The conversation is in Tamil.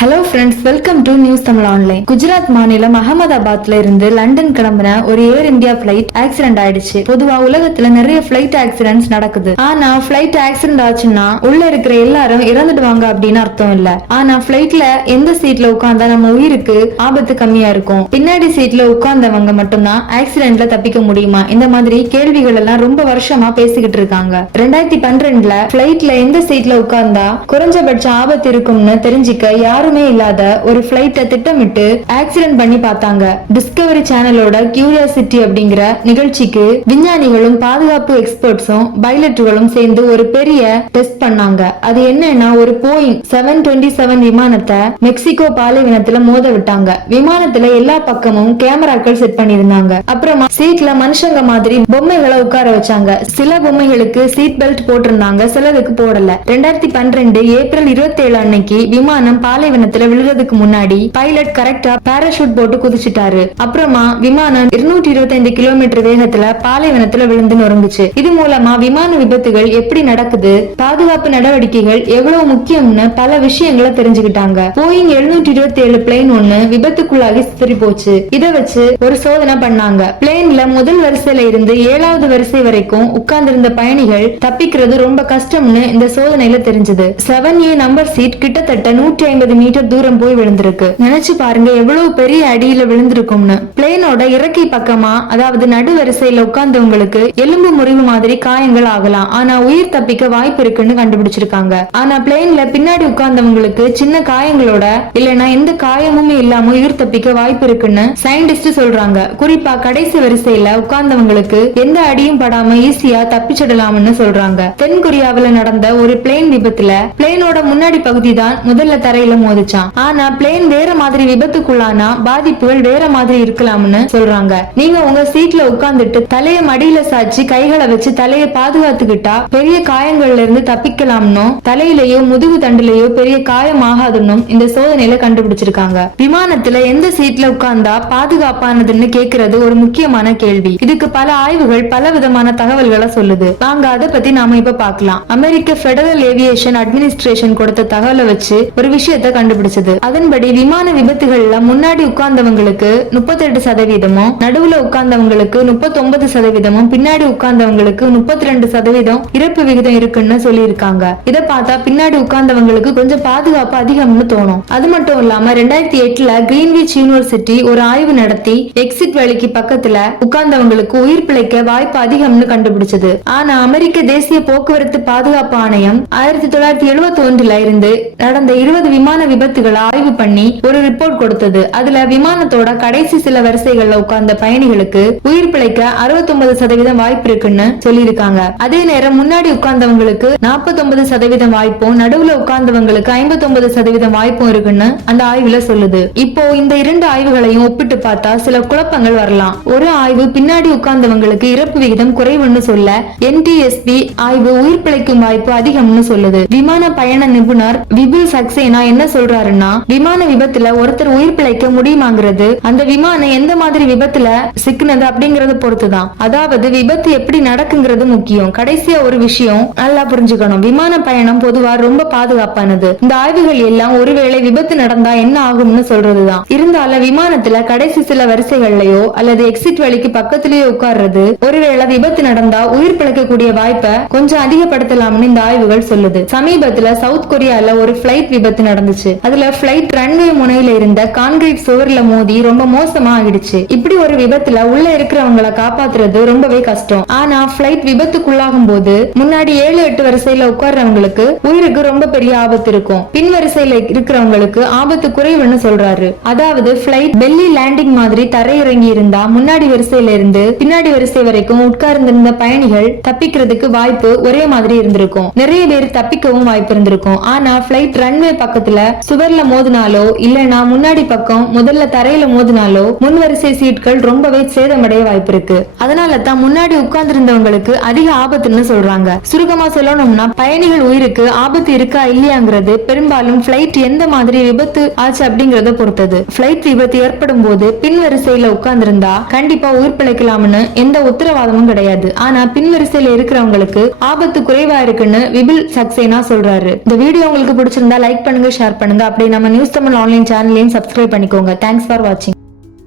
Hello friends welcome to news Tamil online Gujarat மாநிலம் அகமதாபாத்ல இருந்து லண்டன் கிளம்புன ஒரு ஏர் இந்தியா பிளைட் ஆக்சிடென்ட் ஆயிடுச்சு. பொதுவா உலகத்துல நிறைய பிளைட் ஆக்சிடென்ட்ஸ் நடக்குது. ஆனா பிளைட் ஆக்சிடென்ட் ஆச்சுன்னா உள்ள இருக்கிற எல்லாரும் இறந்துடுவாங்க அப்படின்னு அர்த்தம் இல்ல. ஆனா பிளைட்ல எந்த சீட்ல உட்கார்ந்தா நம்ம உயிருக்கு ஆபத்து கம்மியா இருக்கும். பின்னாடி சீட்ல உட்கார்ந்தவங்க மட்டும்தான் ஆக்சிடென்ட்ல தப்பிக்க முடியுமா? இந்த மாதிரி கேள்விகள் எல்லாம் ரொம்ப வருஷமா பேசிக்கிட்டு இருக்காங்க. ரெண்டாயிரத்தி பன்னிரெண்டுல பிளைட்ல எந்த சீட்ல உட்கார்ந்தா குறைஞ்சபட்ச ஆபத்து இருக்கும்னு தெரிஞ்சுக்க யாரும் இல்லாத ஒரு பிளைட்டை திட்டமிட்டு ஆக்சிடென்ட் பண்ணி பார்த்தாங்க. டிஸ்கவரி சேனலோட கியூரியாசிட்டி அப்படிங்கிற நிகழ்ச்சிக்கு விஞ்ஞானிகளும் பாதுகாப்பு எக்ஸ்பர்ட்ஸும் பைலட்டுகளும் சேர்ந்து ஒரு பெரிய டெஸ்ட் பண்ணாங்க. அது என்னன்னா ஒரு போயிங் செவன் டுவெண்ட்டி செவன் விமானத்தை மெக்சிகோ பாலைவினத்துல மோத விட்டாங்க. விமானத்துல எல்லா பக்கமும் கேமராக்கள் செட் பண்ணிருந்தாங்க அப்புறமா சீட்ல மனுஷங்க மாதிரி பொம்மைகளை உட்கார வச்சாங்க. சில பொம்மைகளுக்கு சீட் பெல்ட் போட்டிருந்தாங்க சிலதுக்கு போடல. ரெண்டாயிரத்தி பன்னிரெண்டு ஏப்ரல் இருபத்தி ஏழு அன்னைக்கு விமானம் பாலைவனத்துல விழுறதுக்கு முன்னாடி பைலட் கரெக்டா பாராஷூட் போட்டு குதிச்சிட்டாரு. அப்புறமா விமானம் இருநூற்றி இருபத்தைந்து கிலோமீட்டர் வேகத்துல பாலைவனத்துல விழுந்து நொறுங்குச்சு இது மூலமா விமான விபத்துகள் எப்படி நடக்குது பாதுகாப்பு நடவடிக்கைகள் எவ்வளவு முக்கியம்னு பல விஷயங்களை தெரிஞ்சுக்கிட்டாங்க. போயிங் எழுநூற்றி இருபத்தி ஏழு பிளேன் ஒண்ணு விபத்துக்குள்ளாகி சிதறி போச்சு. இத வச்சு ஒரு சோதனை பண்ணாங்க. பிளேன்ல முதல் வரிசையில இருந்து ஏழாவது வரிசை வரைக்கும் உட்கார்ந்திருந்த பயணிகள் தப்பிக்கிறது ரொம்ப கஷ்டம்னு இந்த சோதனையில தெரிஞ்சது. செவன் ஏ நம்பர் சீட் கிட்டத்தட்ட நூற்றி ஐம்பது மீட்டர் தூரம் போய் விழுந்திருக்கு. நினைச்சு பாருங்க எவ்வளவு பெரிய அடியில விழுந்திருக்கும்னு. பிளேனோட இறக்கை பக்கமா அதாவது நடுவரிசையில உட்கார்ந்தவங்களுக்கு எலும்பு முறிவு மாதிரி காயங்கள் ஆகலாம். ஆனா உயிர் தப்பிக்க வாய்ப்பு இருக்குன்னு கண்டுபிடிச்சிருக்காங்க. ஆனா பிளேன்ல பின்னாடி உட்கார்ந்தவங்களுக்கு சின்ன காயங்களோட இல்லனா எந்த காயமுமே இல்லாம உயிர் தப்பிக்க வாய்ப்பு இருக்குன்னு சயின்டிஸ்ட் சொல்றாங்க. குறிப்பா கடைசி வரிசையில உட்கார்ந்தவங்களுக்கு எந்த அடியும் படாம ஈஸியா தப்பிச்சிடலாம்னு சொல்றாங்க. தென் கொரியாவுல நடந்த ஒரு பிளேன் விபத்துல பிளேனோட முன்னாடி பகுதி தான் முதல்ல தரையில மோதி மோதிச்சான் ஆனா பிளேன் வேற மாதிரி விபத்துக்குள்ளானா பாதிப்புகள் வேற மாதிரி இருக்கலாம்னு சொல்றாங்க. நீங்க உங்க சீட்ல உட்கார்ந்துட்டு தலைய மடியில சாய்ச்சி கைகளை வச்சு தலைய பாதுகாத்துக்கிட்டா பெரிய காயங்கள்ல இருந்து தப்பிக்கலாம்னும் தலையிலயோ முதுகு தண்டுலயோ பெரிய காயம் ஆகாதுன்னும் இந்த சோதனையில கண்டுபிடிச்சிருக்காங்க. விமானத்துல எந்த சீட்ல உட்கார்ந்தா பாதுகாப்பானதுன்னு கேக்குறது ஒரு முக்கியமான கேள்வி. இதுக்கு பல ஆய்வுகள் பல விதமான தகவல்களை சொல்லுது. வாங்க அதை பத்தி நாம இப்ப பாக்கலாம் அமெரிக்க பெடரல் ஏவியேஷன் அட்மினிஸ்ட்ரேஷன் கொடுத்த தகவலை வச்சு ஒரு விஷயத்தை கண்டுபிடிச்சது. அதன்படி விமான விபத்துகள்ல முன்னாடி உட்கார்ந்தவங்களுக்கு முப்பத்தெட்டு சதவீதமும் நடுவுல உட்கார்ந்தவங்களுக்கு முப்பத்தொன்பது சதவீதமும் பின்னாடி உட்கார்ந்தவங்களுக்கு முப்பத்தி ரெண்டு சதவீதம் இறப்பு விகிதம் இருக்குன்னு சொல்லியிருக்காங்க. இதை பார்த்தா பின்னாடி உட்கார்ந்தவங்களுக்கு கொஞ்சம் பாதுகாப்பு அதிகம்னு தோணும். அது மட்டும் இல்லாம ரெண்டாயிரத்தி எட்டுல கிரீன்விச் யூனிவர்சிட்டி ஒரு ஆய்வு நடத்தி எக்ஸிட் வழிக்கு பக்கத்துல உட்கார்ந்தவங்களுக்கு உயிர் பிழைக்க வாய்ப்பு அதிகம்னு கண்டுபிடிச்சது. ஆனா அமெரிக்க தேசிய போக்குவரத்து பாதுகாப்பு ஆணையம் ஆயிரத்தி தொள்ளாயிரத்தி எழுபத்தி ஒன்றுல இருந்து நடந்த இருபது விமான விபத்துகளை ஆய்வு பண்ணி ஒரு ரிப்போர்ட் கொடுத்தது. அதுல விமானத்தோட கடைசி சில வரிசைகள்ல உட்கார்ந்த பயணிகளுக்கு உயிர் பிழைக்க 69% சதவீதம் வாய்ப்பு இருக்குன்னு சொல்லியிருக்காங்க. அதே நேரம் முன்னாடி உட்கார்ந்தவங்களுக்கு 49% சதவீதம் வாய்ப்பும் நடுவுல உட்கார்ந்தவங்களுக்கு 59% சதவீதம் வாய்ப்பும் இருக்குன்னு அந்த ஆய்வுல சொல்லுது. இப்போ இந்த இரண்டு ஆய்வுகளையும் ஒப்பிட்டு பார்த்தா சில குழப்பங்கள் வரலாம். ஒரு ஆய்வு பின்னாடி உட்கார்ந்தவங்களுக்கு இறப்பு விகிதம் குறைவுன்னு சொல்ல என்டிஎஸ்பி ஆய்வு உயிர் பிழைக்கும் வாய்ப்பு அதிகம்னு சொல்லுது. விமான பயண நிபுணர் விபுல் சக்சேனா என்ன சொல்ல சொல்றாருன்னா விமான விபத்துல ஒருத்தர் உயிர் பிழைக்க முடியுமாங்கிறது அந்த விமானம் எந்த மாதிரி விபத்துல சிக்கினது அப்படிங்கறத பொறுத்துதான். அதாவது விபத்து எப்படி நடக்குங்கிறது முக்கியம். கடைசியா ஒரு விஷயம் நல்லா புரிஞ்சுக்கணும். விமான பயணம் பொதுவா ரொம்ப பாதுகாப்பானது. இந்த ஆய்வுகள் எல்லாம் ஒருவேளை விபத்து நடந்தா என்ன ஆகும்னு சொல்றதுதான். இருந்தாலும் விமானத்துல கடைசி சில வரிசைகள்லயோ அல்லது எக்ஸிட் வழிக்கு பக்கத்திலேயோ உட்கார்றது ஒருவேளை விபத்து நடந்தா உயிர் பிழைக்கக்கூடிய வாய்ப்பை கொஞ்சம் அதிகப்படுத்தலாம்னு இந்த ஆய்வுகள் சொல்லுது. சமீபத்துல சவுத் கொரியால ஒரு பிளைட் விபத்து நடந்துச்சு. அதுல பிளைட் ரன்வே முனையில இருந்த கான்கிரீட் சுவர்ல மோதி ரொம்ப மோசமா ஆகிடுச்சு இப்படி ஒரு விபத்துல உள்ள இருக்கிறவங்கள காப்பாத்துறது ரொம்பவே கஷ்டம். ஆனா பிளைட் விபத்துக்குள்ளாகும் போது முன்னாடி ஏழு எட்டு வரிசையில உட்கார்றவங்களுக்கு உயிருக்கு ரொம்ப பெரிய ஆபத்து இருக்கும். பின் வரிசையில இருக்கிறவங்களுக்கு ஆபத்து குறைவுன்னு சொல்றாரு. அதாவது பிளைட் பெல்லி லேண்டிங் மாதிரி தரையிறங்கி இருந்தா முன்னாடி வரிசையில இருந்து பின்னாடி வரிசை வரைக்கும் உட்கார்ந்திருந்த பயணிகள் தப்பிக்கிறதுக்கு வாய்ப்பு ஒரே மாதிரி இருந்திருக்கும். நிறைய பேர் தப்பிக்கவும் வாய்ப்பு இருந்திருக்கும். ஆனா பிளைட் ரன்வே பக்கத்துல சுவர்ல மோதினாலோ இல்லனா முன்னாடி பக்கம் முதல்ல தரையில மோதினாலோ முன் வரிசை சீட்கள் ரொம்பவே சேதமடைய வாய்ப்பு இருக்கு அதனால தான் முன்னாடி உட்கார்ந்திருந்தவங்களுக்கு அதிக ஆபத்துன்னு சொல்றாங்க. சுருக்கமா சொல்லணும்னா பயணிகள் உயிருக்கு ஆபத்து இருக்கா இல்லையாங்கிறது பெரும்பாலும் பிளைட் எந்த மாதிரி விபத்து ஆச்சு அப்படிங்கறத பொறுத்தது. பிளைட் விபத்து ஏற்படும் போது பின் வரிசையில உட்கார்ந்திருந்தா கண்டிப்பா உயிர் பிழைக்கலாம்னு எந்த உத்தரவாதமும் கிடையாது. ஆனா பின் வரிசையில இருக்கிறவங்களுக்கு ஆபத்து குறைவா இருக்குன்னு விபில் சக்சேனா சொல்றாரு. இந்த வீடியோ உங்களுக்கு பிடிச்சிருந்தா லைக் பண்ணுங்க ஷேர் பண்ணுங்க. பண்ணுங்க. அப்படி நம்ம நியூஸ் தமிழ் ஆன்லைன் சேனலையும் சப்ஸ்கிரைப் பண்ணிக்கோங்க. தேங்க்ஸ் ஃபார் வாட்சிங்